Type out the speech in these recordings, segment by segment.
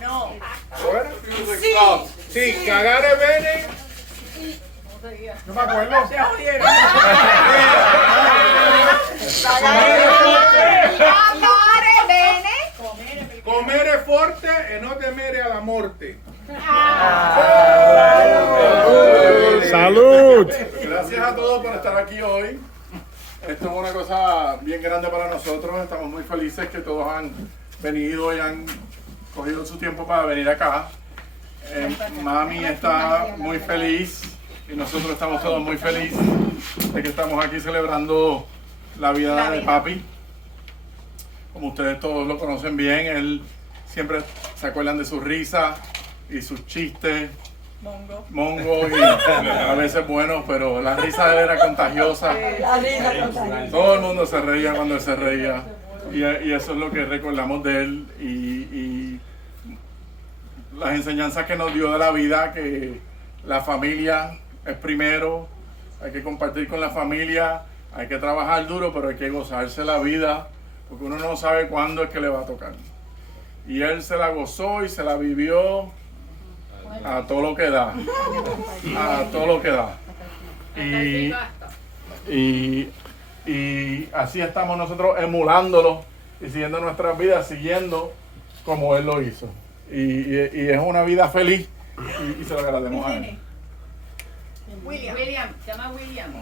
No. Bueno, Sí. no. Sí, cagare bene. No me acuerdo. Se jodieron. Comere forte e no temere a la morte. ¡Salud! Gracias a todos por estar aquí hoy. Esto es una cosa bien grande para nosotros. Estamos muy felices que todos han venido y han cogido su tiempo para venir acá. Mami está muy feliz y nosotros estamos todos muy felices de que estamos aquí celebrando la vida de papi. Como ustedes todos lo conocen bien, él siempre se acuerdan de su risa y sus chistes. Mongo y a veces buenos, pero la risa de él era contagiosa. Todo el mundo se reía cuando él se reía. Y eso es lo que recordamos de él. Y las enseñanzas que nos dio de la vida, que la familia es primero, hay que compartir con la familia, hay que trabajar duro, pero hay que gozarse la vida, porque uno no sabe cuándo es que le va a tocar. Y él se la gozó y se la vivió a todo lo que da, a todo lo que da. Y así estamos nosotros emulándolo y siguiendo nuestras vidas, siguiendo como él lo hizo. Y es una vida feliz y se lo agradecemos a él. William, se llama William.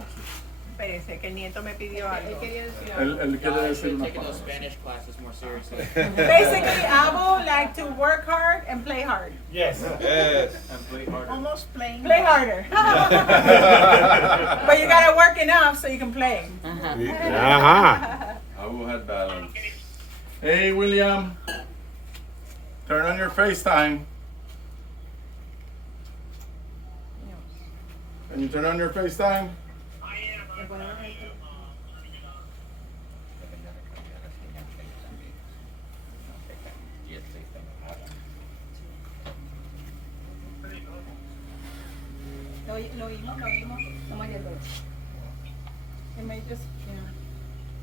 Espérese, que el nieto me pidió algo. Él quiere decir una Taking those palabra. Spanish classes more seriously. Basically, I would like to work hard and play hard. Yes. And play harder. Almost playing. Play harder. But you gotta work enough so you can play. Ajá. I will have balance. Hey, William. Turn on your FaceTime. Can you turn on your FaceTime?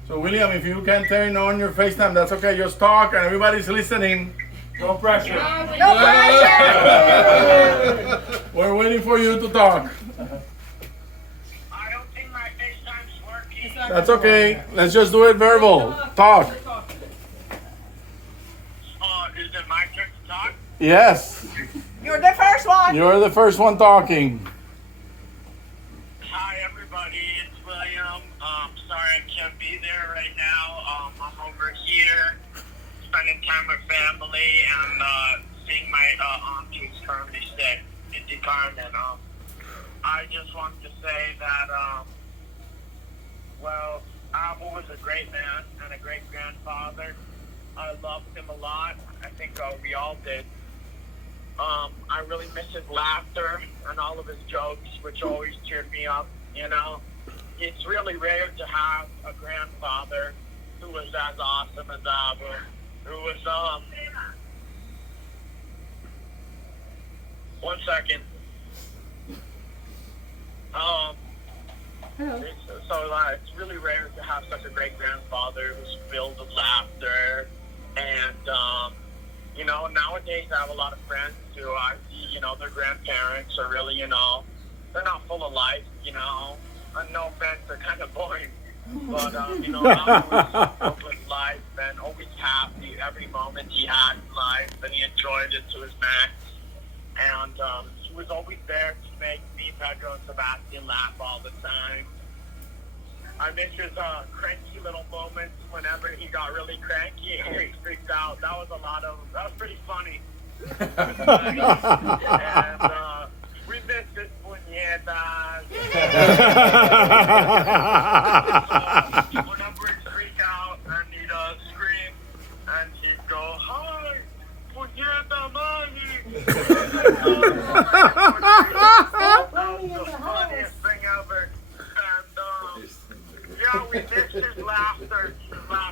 So, William, if you can't turn on your FaceTime, that's okay. Just talk and everybody's listening. No pressure. No pressure. We're waiting for you to talk. I don't think my FaceTime's working. That's okay. Let's just do it verbal. Talk. Is it my turn to talk? Yes. You're the first one. You're the first one talking. Hi, everybody. It's William. Sorry I can't be there right now. I'm over here spending time with family and seeing my aunt who's currently sick in Department. I just want to say that, well, Abba was a great man and a great grandfather. I loved him a lot. I think we all did. I really miss his laughter and all of his jokes, which always cheered me up, you know. It's really rare to have a grandfather who was as awesome as Abba, who was, one second. It's really rare to have such a great grandfather who's filled with laughter. And, you know, nowadays I have a lot of friends who I see, you know, their grandparents are really, you know, they're not full of life, you know. No offense, they're kind of boring. But, you know, I was filled with life and always happy every moment he had in life, and he enjoyed it to his max. And he was always there to make me, Pedro, and Sebastian laugh all the time. I miss his cranky little moments whenever he got really cranky and he freaked out. That was pretty funny. And we missed his puñetas. Whenever he'd freak out and he'd scream and he'd go, "Hi, puñeta mami." That was the funniest thing ever. Yeah, we missed his laughter.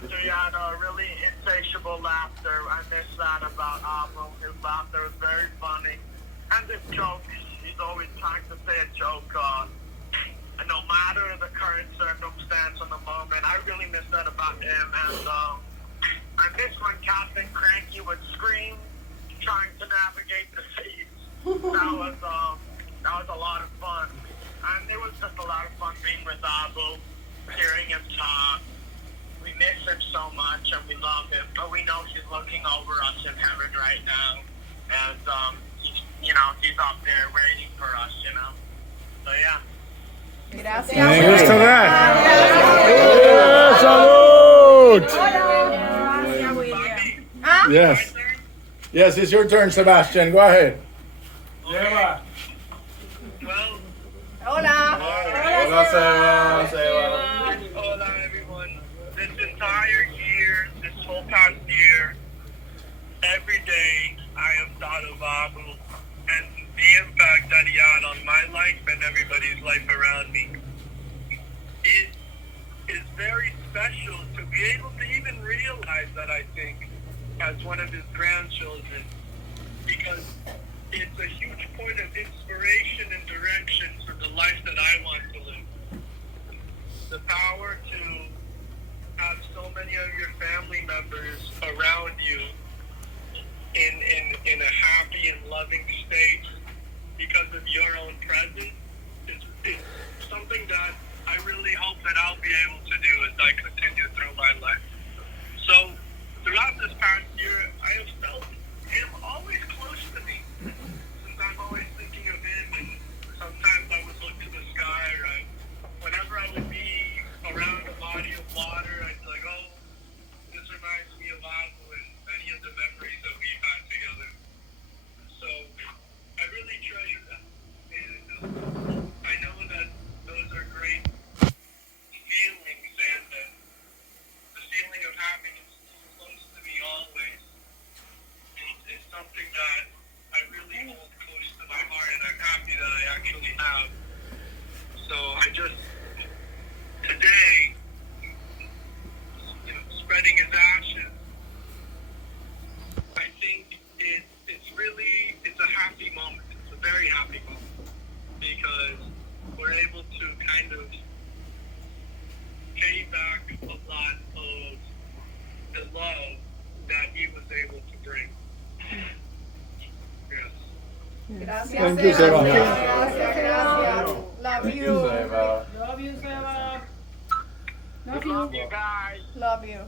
He had a really insatiable laughter. I miss that about Abba. His laughter was very funny. And his jokes. He's always trying to say a joke. And no matter the current circumstance in the moment, I really miss that about him. And I miss when Captain Cranky would scream that was a lot of fun. And it was just a lot of fun being with Abu, hearing him talk. We miss him so much and we love him, but we know he's looking over us in heaven right now. And, he's up there waiting for us, So, yeah. Gracias. Cheers to that. Salud! Yes. Yes, it's your turn, Sebastian. Go ahead. Lleva. Well, Hola. Hola, Seba. hola, everyone. This entire year, this whole past year, every day I have thought of Abu and the impact that he had on my life and everybody's life around me. It is very special to be able to even realize that, I think, as one of his grandchildren, because it's a huge point of inspiration and direction for the life that I want to live. The power to have so many of your family members around you in a happy and loving state because of your own presence is something that I really hope that I'll be able to do as I continue through my life. So throughout this past year, I have felt him always close to me, since I'm always thinking of him, and sometimes I would look to the sky, right? Whenever I would be around a body of water, I'd be like, oh, this reminds me of Abu and many of the memories that we've had together. So I really treasure that, and I know that those are great feelings, and the feeling of having him close to me always is something that I really hold close to my heart, and I'm happy that I actually have. So I just, today, spreading his ashes, I think it's a happy moment. It's a very happy moment, because we're able to kind of pay back a lot of the love that he was able to bring. Yes. Gracias, Thank you, Seba. Gracias. Love you. Love you, Seba. Love you guys. Love you.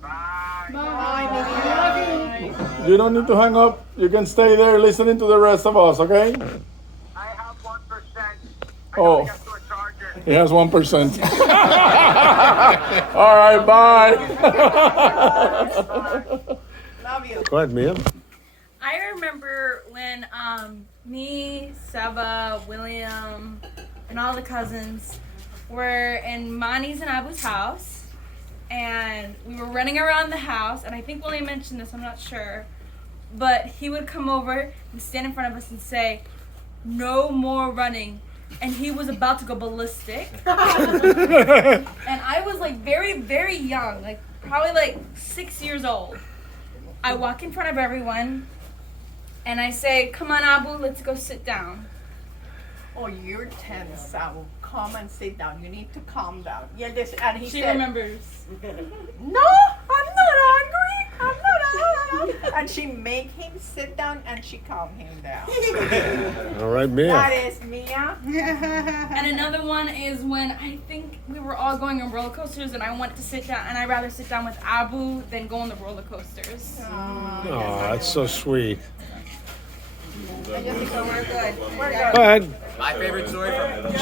Bye. Bye. You don't need to hang up. You can stay there listening to the rest of us, okay? I have 1%. Oh. Get to a charger. He has 1%. All right, bye. Love you. Go ahead, Mia. I remember when me, Seba, William, and all the cousins were in Mani's and Abu's house, and we were running around the house, and I think William mentioned this, I'm not sure, but he would come over and stand in front of us and say, "No more running," and he was about to go ballistic. And I was like very, very young, like probably like 6 years old. I walk in front of everyone, and I say, "Come on, Abu, let's go sit down." Oh, you're tense, Sabu. Come and sit down. You need to calm down. Yeah, this, and he She said, remembers. "No, I'm not angry. I'm not angry." And she made him sit down, and she calmed him down. All right, That Mia. is Mia. And another one is when I think we were all going on roller coasters, and I wanted to sit down, and I'd rather sit down with Abu than go on the roller coasters. Oh, that's so sweet. Jessica, we're good. We're Go good. ahead. My favorite story from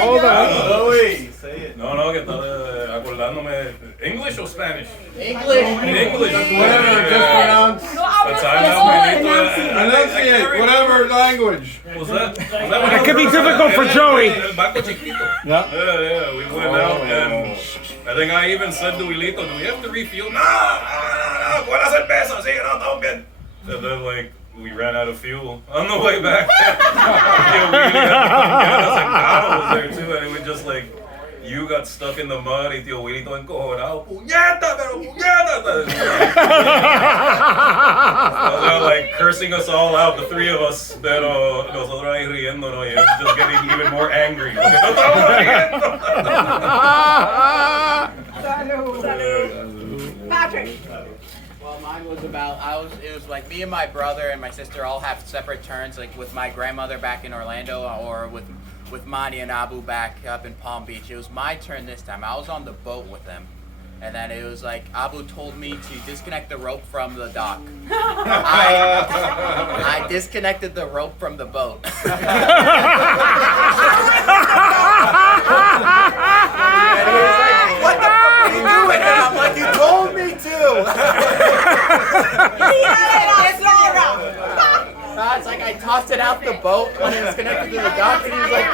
Hold on. Louis. Say it. No, que estaba acordándome. English or Spanish? English. English. Whatever, just pronounce. That's how Enunciate, whatever language. Was that It could be difficult for Joey. El barco chiquito. Yeah. Yeah, we went out and I think I even said to Wilito, "Do we have to refuel?" No, buena cerveza, sí, no, estamos bien. And then like, we ran out of fuel on the way back. Yo, Willie and Carl was there too, and it was just like, you got stuck in the mud, y tío Willie todo encojonado, puñeta, pero puñeta. Like cursing us all out, the three of us, pero nosotros ahí riéndonos, y just getting even more angry. Porque no estamos riendo. Salud. Patrick. Well, mine was about it was like me and my brother and my sister all have separate turns, like with my grandmother back in Orlando or with Monty and Abu back up in Palm Beach. It was my turn this time. I was on the boat with them. And then it was like Abu told me to disconnect the rope from the dock. I disconnected the rope from the boat. And he was like, "What the fuck are you doing?" And I'm like, "You told me to." It's like I tossed it out the boat when it was connected to the dock, and he was like, I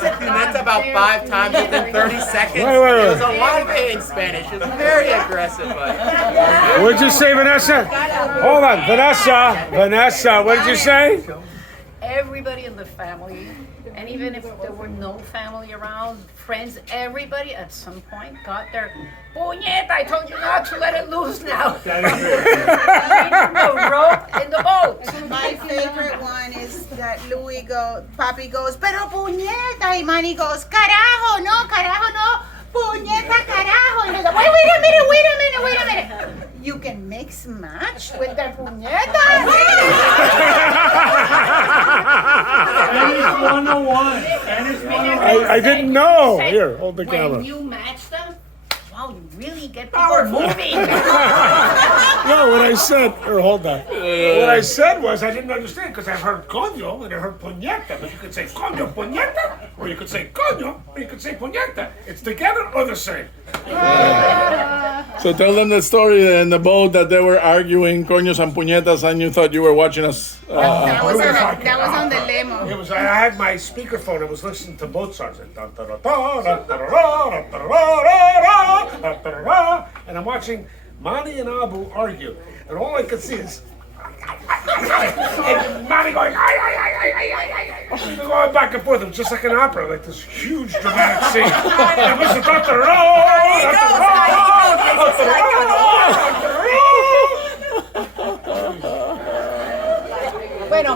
said "Cuneta" about 5 times within 30 seconds. Wait. It was a lot of it in Spanish. It was very aggressive. But What'd you say, Vanessa? Hold on, Vanessa, what did you say? Everybody in the family, and even if there were no family around, friends, everybody at some point got their puñeta. I told you not to let it loose now. The rope in the boat. My favorite one is that Papi goes, pero puñeta, y Manny goes, carajo, no, puñeta, carajo. And he goes, wait a minute. You can mix match with the puñeta. Spanish 101. Spanish 101. I didn't know. Here, hold the camera. When you match them, wow, you really get people moving. No, what I said, or hold on. What I said was I didn't understand because I've heard coño and I heard puñeta, but you could say coño, puñeta, or you could say coño, or you could say puñeta. It's together or the same. So tell them the story in the boat that they were arguing coños and puñetas, and you thought you were watching us. That was on the limo. It was. I had my speakerphone. I was listening to Mozart, and I'm watching Monty and Abu argue, and all I could see is and Monty going, going back and forth. It was just like an opera, like this huge dramatic scene. And it was Bueno,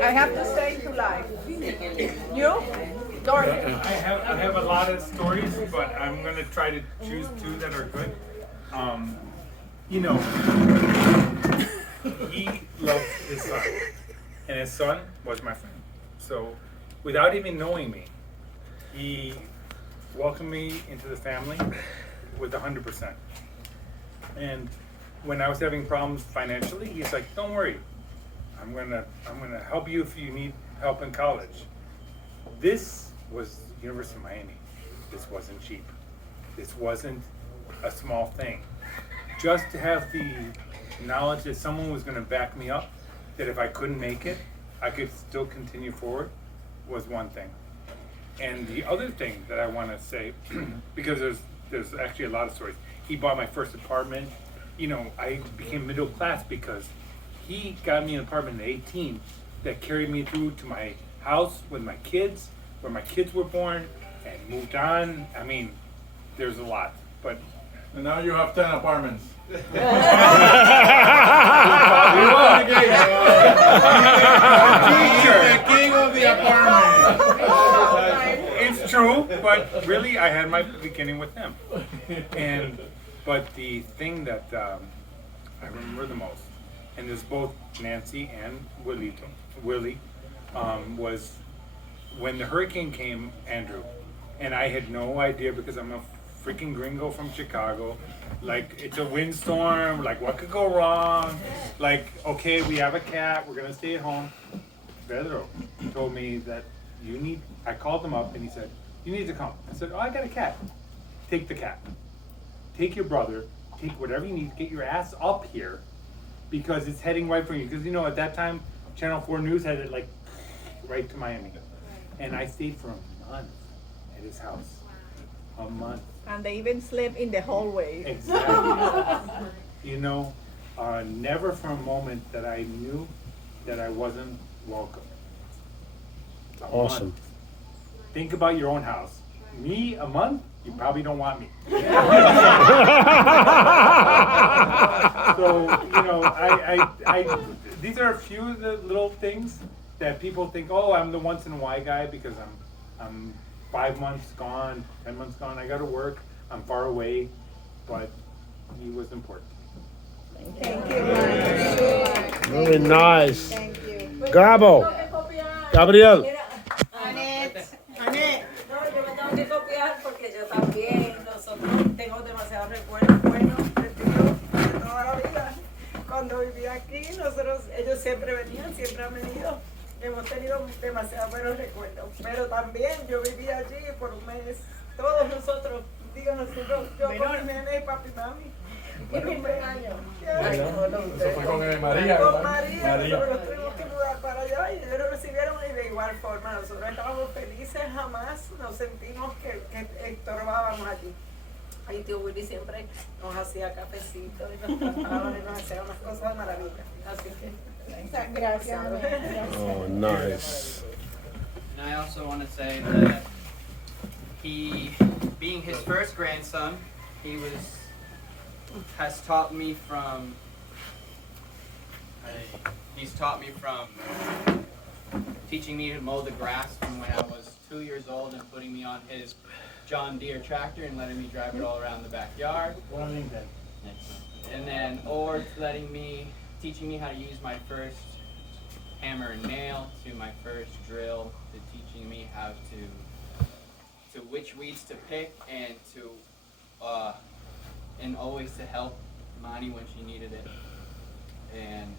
I have to say to life. You? Dorothy. I have a lot of stories, but I'm gonna try to choose 2 that are good. He loved his son, and his son was my friend. So, without even knowing me, he welcomed me into the family with 100%. And when I was having problems financially, he's like, "Don't worry, I'm gonna help you if you need help in college." This was University of Miami. This wasn't cheap. This wasn't a small thing. Just to have the knowledge that someone was going to back me up, that if I couldn't make it, I could still continue forward, was one thing. And the other thing that I want to say, because there's actually a lot of stories. He bought my first apartment. I became middle class because he got me an apartment at 18 that carried me through to my house with my kids, where my kids were born, and moved on. I mean, there's a lot, but. And now you have 10 apartments. The king of the apartment. It's true, but really, I had my beginning with him. But the thing that I remember the most, and there's both Nancy and Willie, was when the hurricane came, Andrew, and I had no idea because I'm a freaking gringo from Chicago. Like, it's a windstorm, like what could go wrong? Like, okay, we have a cat, we're gonna stay at home. Pedro told me that I called him up and he said, "You need to come." I said, "Oh, I got a cat." "Take the cat. Take your brother, take whatever you need, get your ass up here because it's heading right for you." Because at that time, Channel 4 News had it like right to Miami. And I stayed for a month at his house. A month. And they even slept in the hallway. Exactly. Never for a moment that I knew that I wasn't welcome. Awesome. Month. Think about your own house. Me, a month? You probably don't want me. So, these are a few of the little things that people think, oh, I'm the once in a while guy because I'm 5 months gone, 10 months gone, I gotta work, I'm far away. but he was important. Thank you, Manny. Very nice. Thank you. Gabo. Gabriel. Annette. Annette. No, yo me tengo que copiar porque yo también, nosotros tengo demasiados recuerdos buenos de tío de toda la vida. Cuando vivía aquí, ellos siempre venían, siempre han venido. Hemos tenido demasiados buenos recuerdos. Pero también yo vivía allí por un mes. Todos nosotros, digo nosotros, yo con mi nene y papi y mami. Por un mes. Eso fue con María. Con ¿verdad? María, nosotros nos tuvimos que mudar para allá y ellos nos recibieron y de igual forma. Nosotros estábamos felices, jamás nos sentimos que estorbábamos allí. Ahí tío Willie siempre nos hacía cafecito y nos trataba y nos hacía unas cosas de maravilla. Así que Gracias, Annette. Oh, nice. And I also want to say that he, being his first grandson, has taught me from. He's taught me from teaching me to mow the grass from when I was 2 years old and putting me on his John Deere tractor and letting me drive it all around the backyard. And then, or teaching me how to use my first hammer and nail, to my first drill, to teaching me how to which weeds to pick, and and always to help Monty when she needed it, and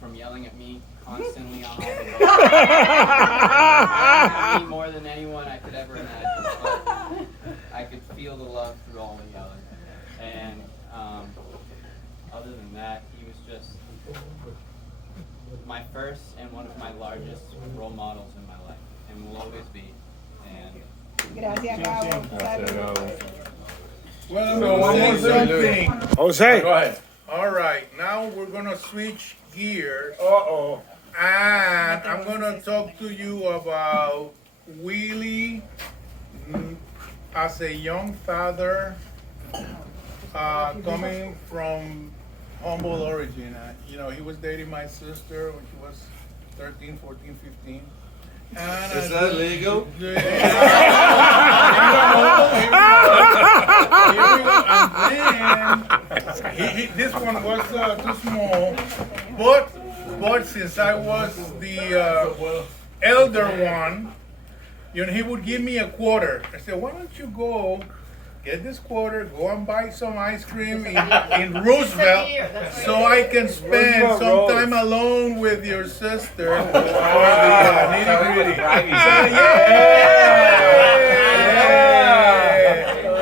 from yelling at me constantly on all the roads. Me more than anyone I could ever imagine, but I could feel the love through all the yelling. And other than that, he was just my first and one of my largest role models in my life, and will always be. And Gracias, Gabo. Well, So one more something. Jose. Go ahead. All right, now we're gonna switch gears. Uh-oh. And I'm gonna talk to you about Willie as a young father, coming from humble origin. He was dating my sister when she was 13, 14, 15. And Is that legal? And then this one was too small, but since I was the elder one, he would give me a quarter. I said, why don't you go get this quarter, go and buy some ice cream in Roosevelt, so I can spend some time alone with your sister for the nitty-gritty.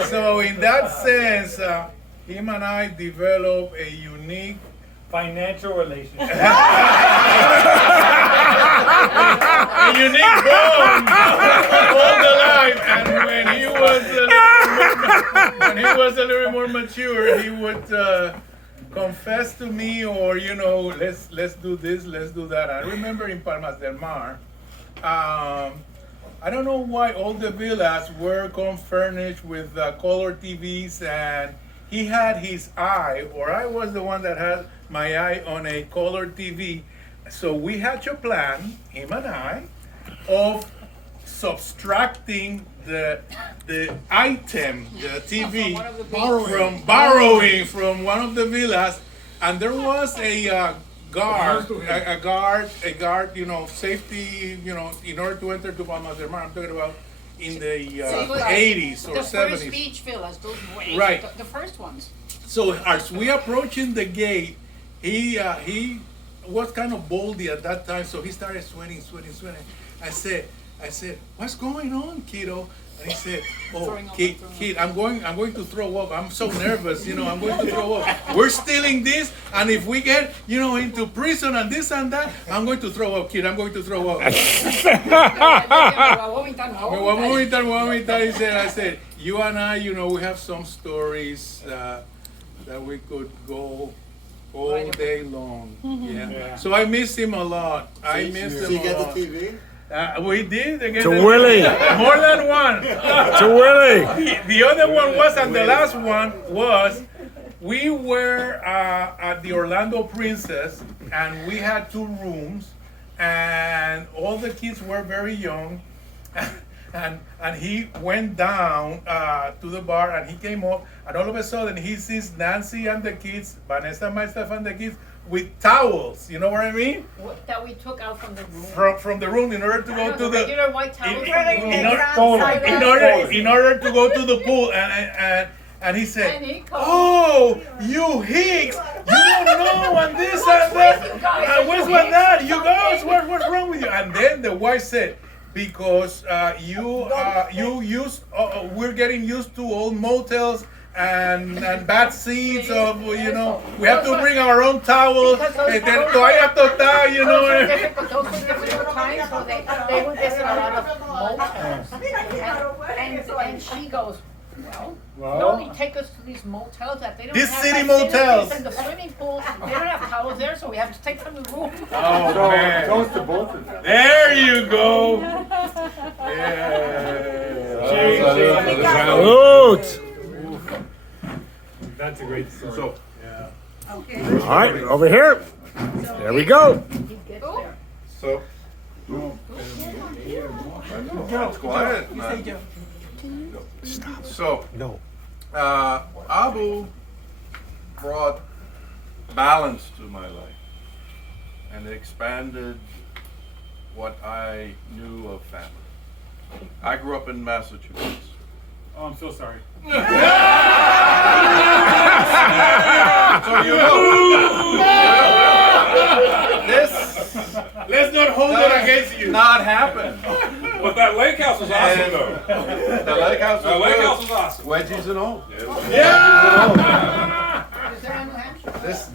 So in that sense, him and I developed a unique Financial relationship. a unique bond all the life. And when he was a little more mature, he would confess to me, or let's do this, let's do that. I remember in Palmas del Mar, I don't know why all the villas were furnished with color TVs, and he had his eye, or I was the one that had my eye on a color TV. So we had to plan, him and I, of subtracting the item, the TV, from borrowing from one of the villas, and there was a guard, safety, in order to enter to Palmas del Mar. I'm talking about in the 80s or 70s. The first beach villas, those way, Right. the first ones. So as we approaching the gate, he was kind of baldy at that time, so he started sweating. I said, what's going on, kiddo? And he said, oh, kid, I'm going to throw up. I'm so nervous, I'm going to throw up. We're stealing this, and if we get, into prison and this and that, I'm going to throw up, kid. I'm going to throw up. He said, I said, you and I, we have some stories that we could go all day long. Yeah. So I miss him a lot. I miss him a lot. Did you get the TV? We did. To Willie. More than one. To Willie. The other one was, and the last one was, we were at the Orlando Princess, and we had 2 rooms, and all the kids were very young. and he went down to the bar, and he came up, and all of a sudden he sees Nancy and the kids, Vanessa, myself, and the kids with towels. You know what I mean? That we took out from the room. From the room in order to go to the regular white towels. in order to go to the pool, and he said, "Oh, you Hicks, you don't know, and this and that, and what's with that? You guys, what's wrong with you?" And then the wife said, "Because we're getting used to old motels and bad seats of, you know, we have to bring our own towels, toalla total, you know." Those were different times, so they would visit a lot of motels. And she goes, well, only take us to these motels that they don't These have city facilities motels. and the swimming pool. They don't have towels there, so we have to take from the room. Oh, man. Toast to both of them. There you go. Salute. That's a great story. Okay. All right, over here. There we go. So, it's quiet, man. So, Abu brought balance to my life and expanded what I knew of family. I grew up in Massachusetts. Oh, I'm so sorry. So you know, this Let's not hold it against you. not happen. But that lake house was awesome, And though. the lake house was The lake good. house was awesome. Wedgies and all. Yeah. This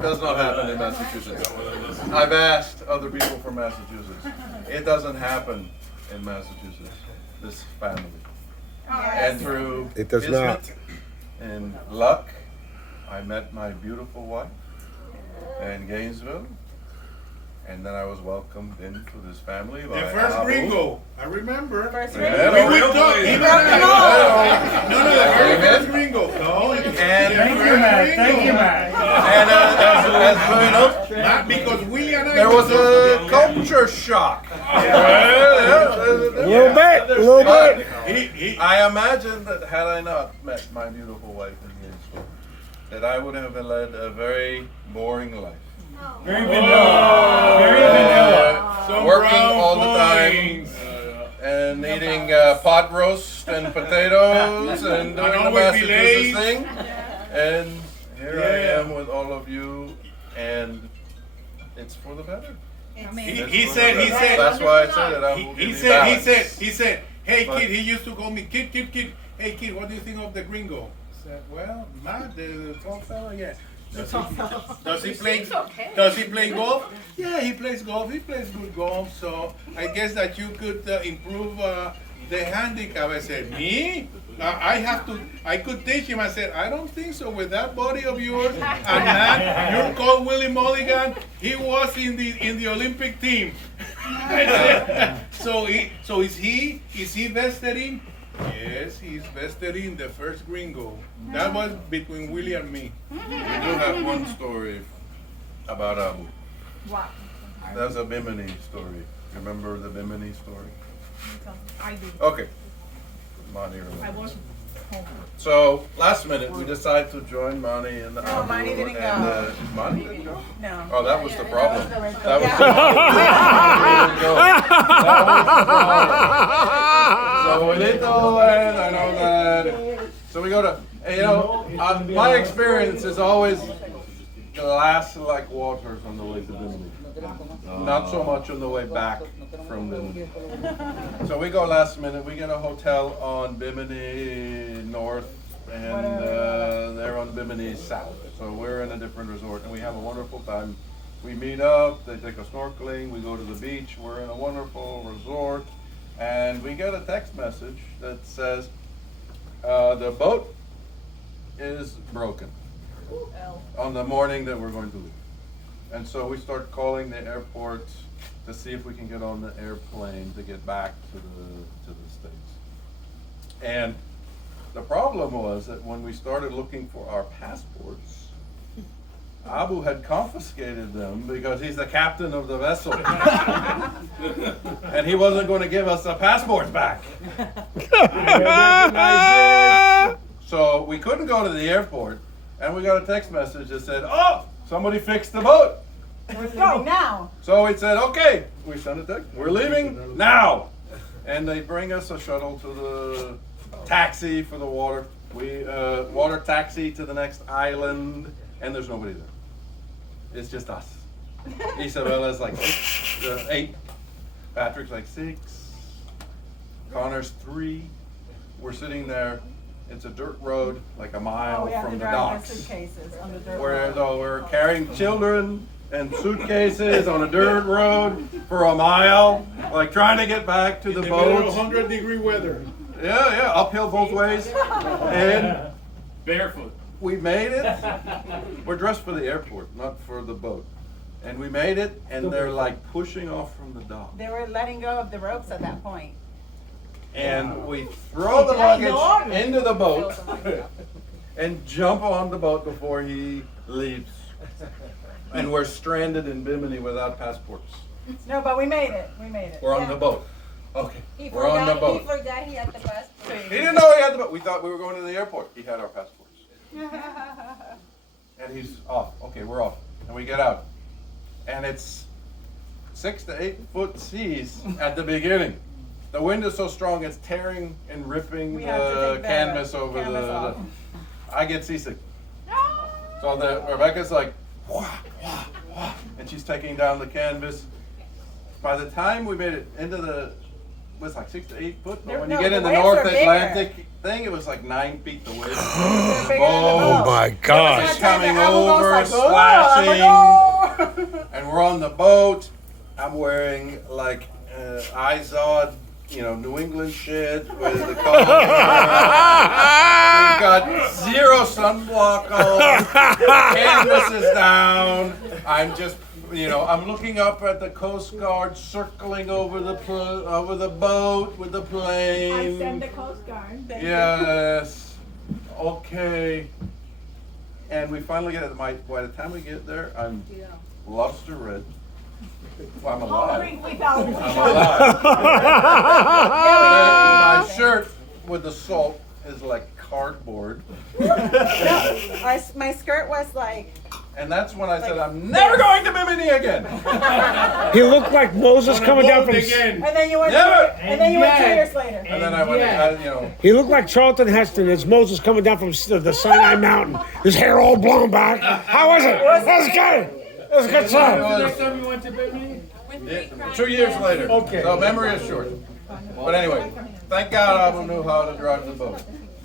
does not happen in Massachusetts. I've asked other people from Massachusetts. It doesn't happen in Massachusetts. This family. And through It does not. kismet and luck, I met my beautiful wife in Gainesville. And then I was welcomed into this family by The first Abu. gringo, I remember. First Yeah. grade. We would talk. He Even broke them No, the very first gringo. No, And Thank you, man. And as you know, Not because Willie and I. there was a culture shock. A little bit, a little But bit. I imagine that had I not met my beautiful wife in Gainesville, that I would have led a very boring life. Very vanilla. Very vanilla. Some Working brown all the time coins. and eating pot roast and potatoes and doing the always be late. Massachusetts thing. And here I am with all of you, and it's for the better. He said, That's why I said that I will give he you said, balance. hey But- kid, he used to call me kid. Hey kid, what do you think of the gringo? I said, well, Matt, the tall fella, yeah. Does he play? Seems okay. Does he play golf? Yeah, he plays golf. He plays good golf. So I guess that you could improve the handicap. I said, me? I could teach him. I said, I don't think so. With that body of yours, and man, you're called Willie Mulligan. He was in the Olympic team. I said, so is he vested in? Yes, he's vested in the first gringo. That was between Willie and me. We do have one story about Abu. Wow. That's a Bimini story. Remember the Bimini story? I do. Okay. Monty I remembers. wasn't home. So last minute we decided to join Monty and Abu. Monty didn't go. And, Monty didn't go? No. Oh, that was the problem. That was the problem. So we did all that. I know that. So we go to, you know, my experience is always glass like waters on the way to Bimini. Not so much on the way back from Bimini. So we go last minute. We get a hotel on Bimini North, and they're on Bimini South. So we're in a different resort, and we have a wonderful time. We meet up. They take us snorkeling. We go to the beach. We're in a wonderful resort, and we get a text message that says the boat is broken on the morning that we're going to leave. And so we start calling the airport to see if we can get on the airplane to get back to the States. And the problem was that when we started looking for our passports, Abu had confiscated them because he's the captain of the vessel. And he wasn't going to give us the passports back. So we couldn't go to the airport, and we got a text message that said, oh, somebody fixed the boat. We're leaving now. So we said, okay, we sent a text, we're leaving now. And they bring us a shuttle to the taxi for the water. We water taxi to the next island, and there's nobody there. It's just us. Isabella's like 8, Patrick's like 6, Connor's 3. We're sitting there. It's a dirt road, like a mile from the docks. Suitcases on the dirt We're carrying children and suitcases on a dirt road for a mile, like trying to get back to the boat. 100-degree weather. Yeah, uphill both ways. And barefoot. We made it. We're dressed for the airport, not for the boat. And we made it, and they're like pushing off from the dock. They were letting go of the ropes at that point. And we throw the luggage into the boat and jump on the boat before he leaves. And we're stranded in Bimini without passports. No, but we made it. We made it. We're on the boat. Okay, He we're on the boat. He forgot he had the passport. He didn't know he had the boat. We thought we were going to the airport. He had our passports. And he's off. Okay, we're off. And we get out. And it's 6 to 8 foot seas at the beginning. The wind is so strong it's tearing and ripping the canvas over the. I get seasick. So Rebecca's like, wah, wah, wah, and she's taking down the canvas. By the time we made it into the, it was like 6 to 8 foot, but when you get in the North Atlantic thing, it was like 9 feet the wind. Oh my God! It's coming over, splashing, and we're on the boat. I'm wearing like Izod, New England shit with the collar. We've got 0 sunblock on. Canvas is down. I'm just, I'm looking up at the Coast Guard circling over the boat with the plane. I send the Coast Guard. Yes. Okay. And we finally get it. By the time we get there, I'm lobster red. Well, I'm alive. I'm alive. My shirt with the salt is like cardboard. My skirt was like. And that's when I said, I'm never going to Bimini again. He looked like Moses coming down from. And then you went. Never. And then you went 2 years later. And then I went, He looked like Charlton Heston as Moses coming down from the Sinai Mountain. His hair all blown back. How was it? That was good. It was a good time. Next time you went to Bimini? 2 years later. Okay. So memory is short. But anyway, thank God Abu knew how to drive the boat.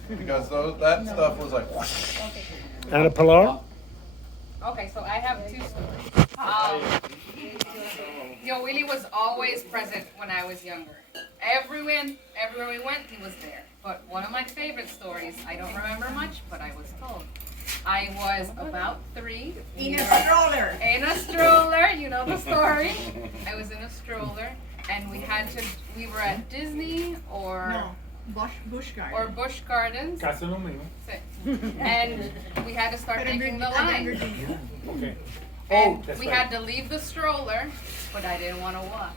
Because that stuff was like whoosh. And a Pilar? Okay, so I have 2 stories. Willie was always present when I was younger. Everywhere we went, he was there. But one of my favorite stories, I don't remember much, but I was told. I was about 3. In a stroller. In a stroller, you know the story. I was in a stroller, and we were at Disney or Busch Gardens. Or Busch Gardens. Casa lo mío. And we had to start making the line. Okay. And we had to leave the stroller, but I didn't want to walk.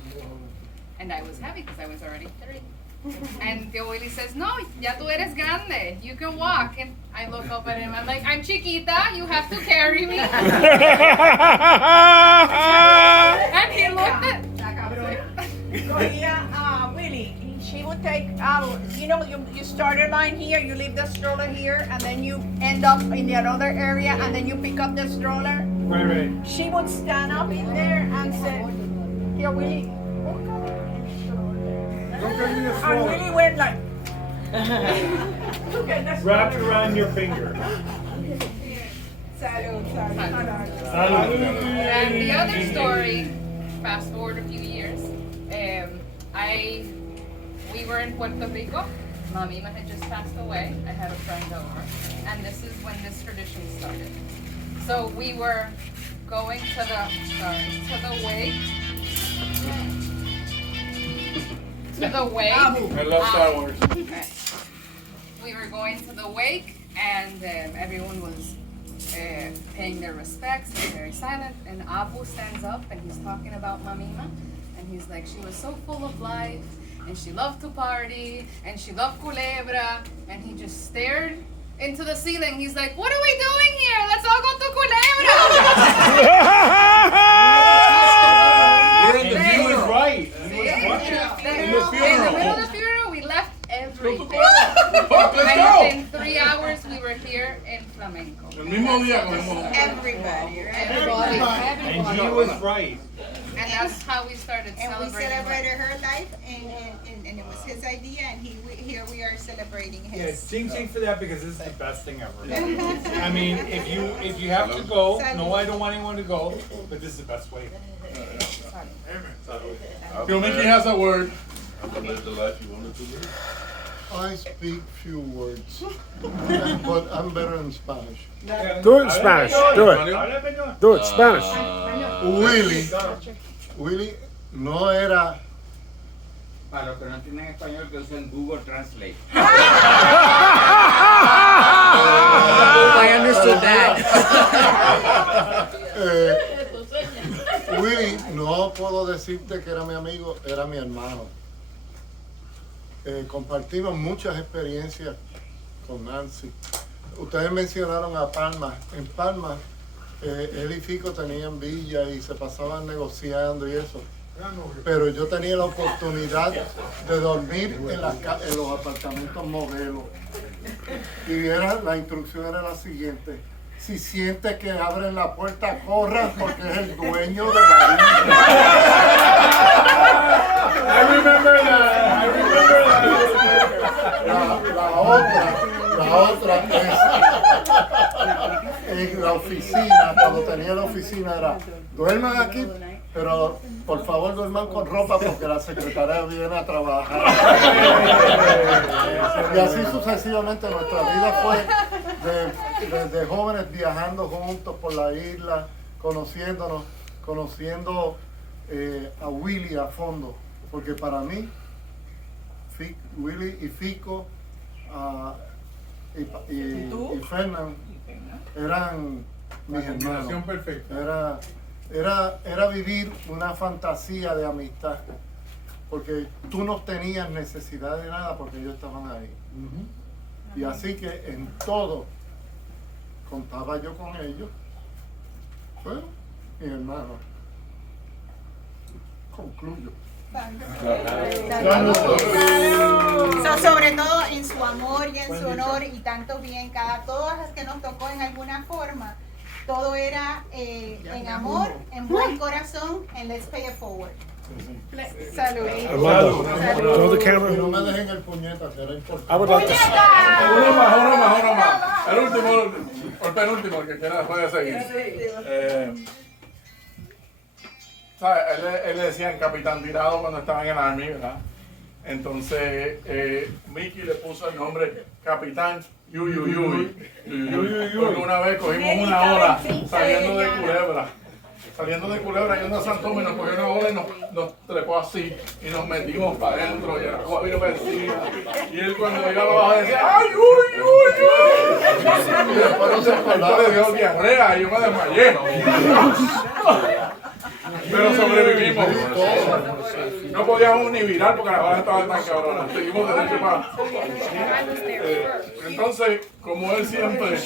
And I was happy because I was already 3. And Tio Willie says, no, ya tú eres grande. You can walk. And I look up at him. I'm like, I'm chiquita. You have to carry me. And he looked at Willie, she would take, you start a line here, you leave the stroller here, and then you end up in the other area, and then you pick up the stroller. Right. She would stand up in there and say, here, Willie, and Willie went like, Wrap it around your finger. Salud. And the other story, fast forward a few years, we were in Puerto Rico. Mamima had just passed away. I had a friend over, and this is when this tradition started. So we were going to the wake. To the wake. I love Star Wars. We were going to the wake, and everyone was paying their respects. He's very silent. And Abu stands up and he's talking about Mamima. And he's like, she was so full of life. And she loved to party. And she loved culebra. And he just stared into the ceiling. He's like, what are we doing here? Let's all go to culebra. And he was right. He was right. In the middle of the funeral, we left everything. Let's And go. in 3 hours, we were here in Flamenco. El mismo día cogimos. Everybody, right? Everybody. And he was right. And that's how we started And we celebrating. celebrated her life, and it was his idea, and here we are celebrating Yeah, his. ching ching for that because this is the best thing ever. I mean, if you have to go, no, I don't want anyone to go, but this is the best way. Yo, Mickey has a word. Live the life you wanted to live. I speak few words, but I'm better in Spanish. Do it in Spanish. Do it. Do it, Spanish. Willie no era. Para los que no entienden español, que usen Google Translate. I understood that. Willie, no puedo decirte que era mi amigo, era mi hermano. Compartimos muchas experiencias con Nancy. Ustedes mencionaron a Palma. En Palma, él y Fico tenían villa y se pasaban negociando y eso. Pero yo tenía la oportunidad de dormir en los apartamentos modelos. Y la instrucción era la siguiente: si sientes que abren la puerta, corran porque es el dueño de la villa. I remember that. La otra es en la oficina. Cuando tenía la oficina era: duerman aquí, pero por favor duerman con ropa porque la secretaria viene a trabajar. Y así sucesivamente nuestra vida fue de jóvenes viajando juntos por la isla, conociendo a Willie a fondo, porque para mí Willie y Fico y Fernán eran mis hermanos. Perfecta. Era vivir una fantasía de amistad, porque tú no tenías necesidad de nada porque ellos estaban ahí. Y así que en todo contaba yo con ellos. Bueno, mis hermanos. Concluyo. Sobre todo en su amor y en su honor y tanto bien, todas las que nos tocó en alguna forma, todo era en amor, en buen corazón, en let's pay it forward. Salud. Throw the camera. No me dejen el puñeta, será importante. I would like to. Uno más. El último, el penúltimo, el que quiera puede seguir. ¿Sabes? Él le decían Capitán Tirado cuando estaba en el Army, ¿verdad? Entonces, Mickey le puso el nombre Capitán Yuyuyuy. Porque una vez cogimos una ola saliendo de Culebra, yendo a San Tomás, y nos cogió una ola y nos trepó así, y nos metimos para adentro, y el agua vino para encima, y él cuando iba abajo decía, ¡ay, uy! Y después le dio diarrea, y yo me desmayé. Pero sobrevivimos. No podíamos ni virar porque la bala estaba tan cabrona. Seguimos derecho para. Entonces, como él siempre,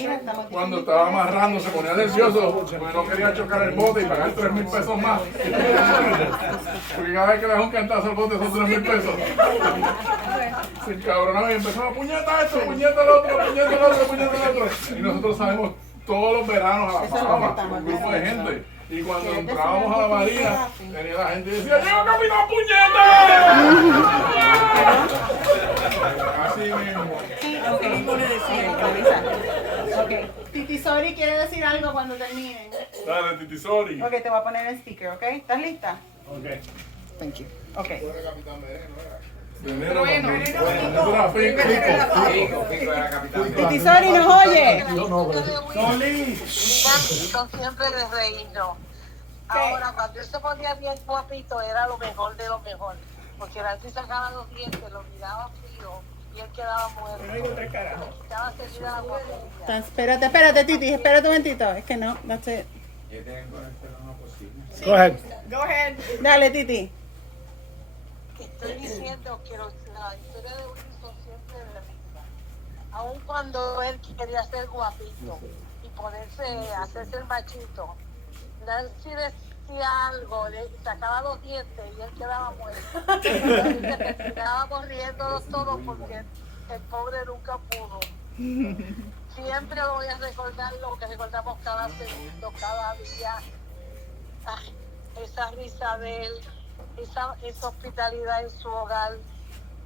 cuando estaba amarrando, se ponía nervioso porque no quería chocar el bote y pagar 3,000 pesos más. Porque cada vez que le das un cantazo al bote son 3,000 pesos. Se encabronaba y empezaba a puñeta esto, puñeta el otro, puñeta el otro, puñeta el otro. Y nosotros sabemos todos los veranos a la Fama, un grupo de gente. Y cuando entrábamos a la marina, venía la gente y decía, ¡llegó Capitán Puñeta! Así mismo. Okay. Titi Sori quiere decir algo cuando terminen. Dale, Titi Sori. Ok, te voy a poner en speaker, ¿ok? ¿Estás lista? Ok. Thank you. Ok. Titi Sori nos oye. Siempre de reírnos. Ahora, cuando él se ponía bien guapito, era lo mejor de lo mejor. Porque Nancy sacaba los dientes, los miraba frío y él quedaba muerto. No digo tres carajos. Estaba seguida la guapilla. Espérate, Titi, espérate un momentito. Es que no, that's it. Yo tengo que conectar una cocina. Go ahead. Go ahead. Dale, Titi. Estoy diciendo que la historia de Wilson siempre es la misma. Aun cuando él quería ser guapito y ponerse, hacerse el machito, Nancy decía algo, le sacaba los dientes y él quedaba muerto. Se terminábamos riéndonos todos porque el pobre nunca pudo. Siempre lo voy a recordar, lo que recordamos cada segundo, cada día. Ay, esa risa de él, esa hospitalidad en su hogar.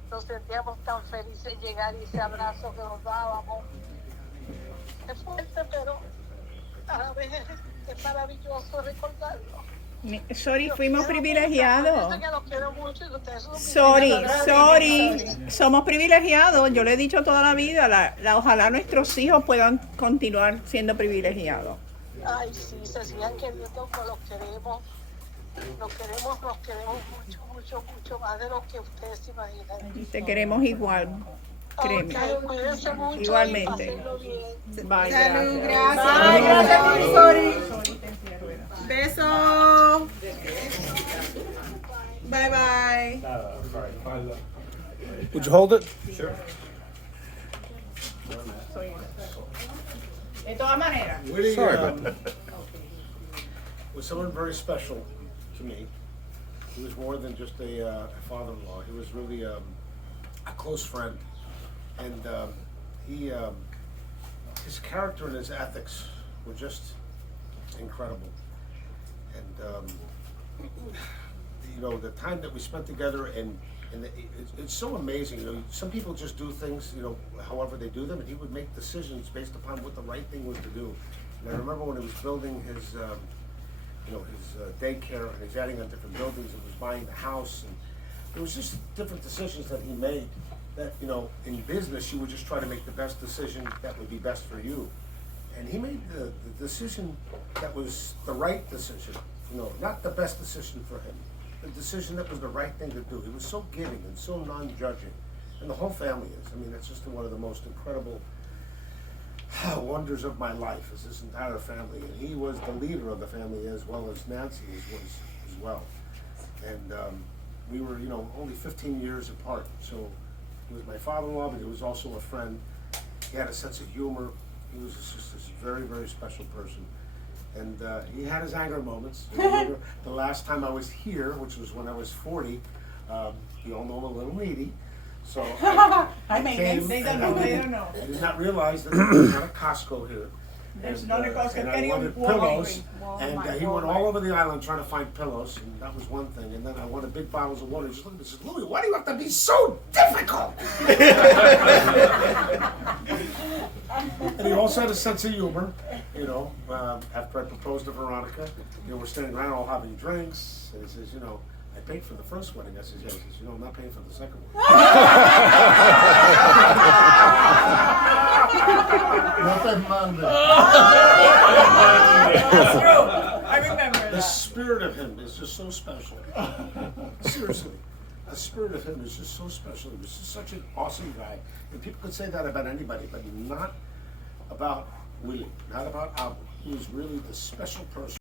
Nos sentíamos tan felices llegar y ese abrazo que nos dábamos. Es fuerte, pero a la vez es maravilloso recordarlo. Sorry, fuimos privilegiados. Yo que los quiero mucho y ustedes son Sorry. Somos privilegiados. Yo le he dicho toda la vida, ojalá nuestros hijos puedan continuar siendo privilegiados. Ay, sí, se sigan queriendo como los queremos. Nos queremos mucho, mucho, mucho más de lo que ustedes se imaginan. Te queremos igual. Créeme. Ok, cuídense mucho. Igualmente. Y pásenlo bien. Bye, Salud, gracias. gracias. Bye, gracias, Sorry. Beso. Bye bye. Would you hold it? Sure. De todas maneras. Willie Sorry about that. was someone very special to me. He was more than just a father-in-law. He was really a close friend, and his character and his ethics were just incredible. And you know, the time that we spent together, and it's so amazing. You know, some people just do things, you know, however they do them, and he would make decisions based upon what the right thing was to do. And I remember when he was building his, you know, his daycare, and he's adding on different buildings, and was buying the house, and there was just different decisions that he made. That, you know, in business, you would just try to make the best decision that would be best for you. And he made the decision that was the right decision, you know, not the best decision for him, the decision that was the right thing to do. He was so giving and so non-judging, and the whole family is. I mean, it's just one of the most incredible wonders of my life, is this entire family. And he was the leader of the family, as well as Nancy was as well. And we were, you know, only 15 years apart, so he was my father-in-law, but he was also a friend. He had a sense of humor. He was just this very, very special person. And he had his anger moments. I remember the last time I was here, which was when I was 40, you all know I'm a little needy. So I came, they don't know. I did not realize that there's not a Costco here. There's not a Costco. And I wanted pillows, and he went all over the island trying to find pillows, and that was one thing. And then I wanted big bottles of water. He just looked at me and said, "Louis, why do you have to be so difficult?" And he also had a sense of humor, you know. After I proposed to Veronica, you know, we're standing around all having drinks, and he says, "You know, I paid for the first wedding." I says, "Yeah." He says, "You know, I'm not paying for the second one." No te mandes. That's true. I remember The spirit of him is just so special. Seriously. The spirit of him is just so special. He was just such an awesome guy. And people could say that about anybody, but not about Willie, not about Abu. He was really the special person.